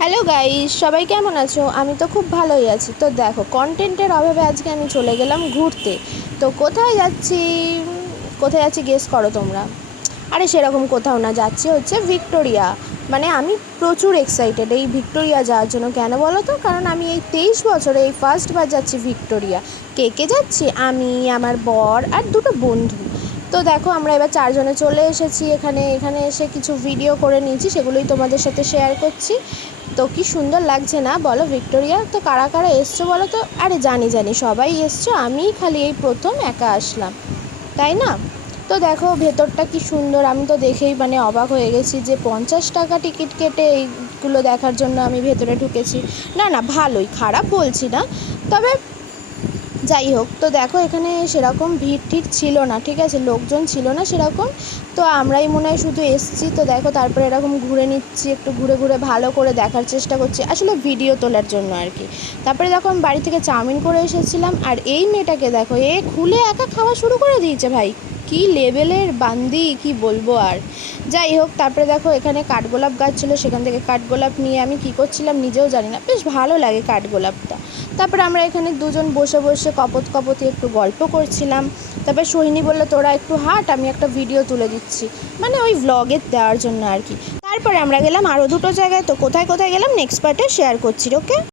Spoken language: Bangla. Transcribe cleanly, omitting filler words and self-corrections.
হ্যালো গাইস, সবাই কেমন আছো? আমি তো খুব ভালোই আছি। তো দেখো, কন্টেন্টের অভাবে আজকে আমি চলে গেলাম ঘুরতে। তো কোথায় যাচ্ছি? কোথায় যাচ্ছি গেস করো তোমরা। আরে সেরকম কোথাও না, যাচ্ছি হচ্ছে ভিক্টোরিয়া। মানে আমি প্রচুর এক্সাইটেড এই ভিক্টোরিয়া যাওয়ার জন্য। কেন বলো তো? কারণ আমি এই 23 বছরে এই ফার্স্টবার যাচ্ছি ভিক্টোরিয়া। কে কে যাচ্ছি? আমি, আমার বর আর দুটো বন্ধু। তো দেখো, আমরা এবার চারজনে চলে এসেছি এখানে। এখানে এসে কিছু ভিডিও করে নিয়েছি, সেগুলোই তোমাদের সাথে শেয়ার করছি। তো কি সুন্দর লাগছে না বলো ভিক্টোরিয়া? তো কারা কারা এসছো বলো তো? আরে জানি সবাই এসছো, আমিই খালি এই প্রথম একা আসলাম, তাই না? তো দেখো ভেতরটা কি সুন্দর, আমি তো দেখেই মানে অবাক হয়ে গেছি যে 50 টাকা টিকিট কেটে এইগুলো দেখার জন্য আমি ভেতরে ঢুকেছি। না না, ভালোই, খারাপ বলছি না। তবে যাই হোক, তো দেখো এখানে সেরকম ভিড় টিড় ছিল না, ঠিক আছে, লোকজন ছিল না সেরকম। তো আমরাই মনে হয় শুধু এসছি। তো দেখো তারপরে এরকম ঘুরে নিচ্ছি, একটু ঘুরে ঘুরে ভালো করে দেখার চেষ্টা করছি, আসলে ভিডিও তোলার জন্য আর কি। তারপরে দেখো আমি বাড়ি থেকে চাউমিন করে এসেছিলাম, আর এই মেয়েটাকে দেখো, এ খুলে একা খাওয়া শুরু করে দিয়েছে ভাই। কি লেভেলের বান্দি, কি বলবো আর। যাই হোক, তারপরে দেখো এখানে কাঠগোলাপ গাছ ছিল, সেখান থেকে কাঠগোলাপ নিয়ে আমি কি করছিলাম নিজেও জানি না, বেশ ভালো লাগে কাঠগোলাপটা। তারপরে আমরা এখানে দুজন বসে বসে কপতি একটু গল্প করছিলাম। তারপরে সোহিনী বললো তোরা একটু হাঁট, আমি একটা ভিডিও তুলে দিচ্ছি, মানে ওই ভ্লগে দেওয়ার জন্য আর কি। তারপরে আমরা গেলাম আরও দুটো জায়গায়। তো কোথায় কোথায় গেলাম নেক্সট পার্টে শেয়ার করছি, ওকে।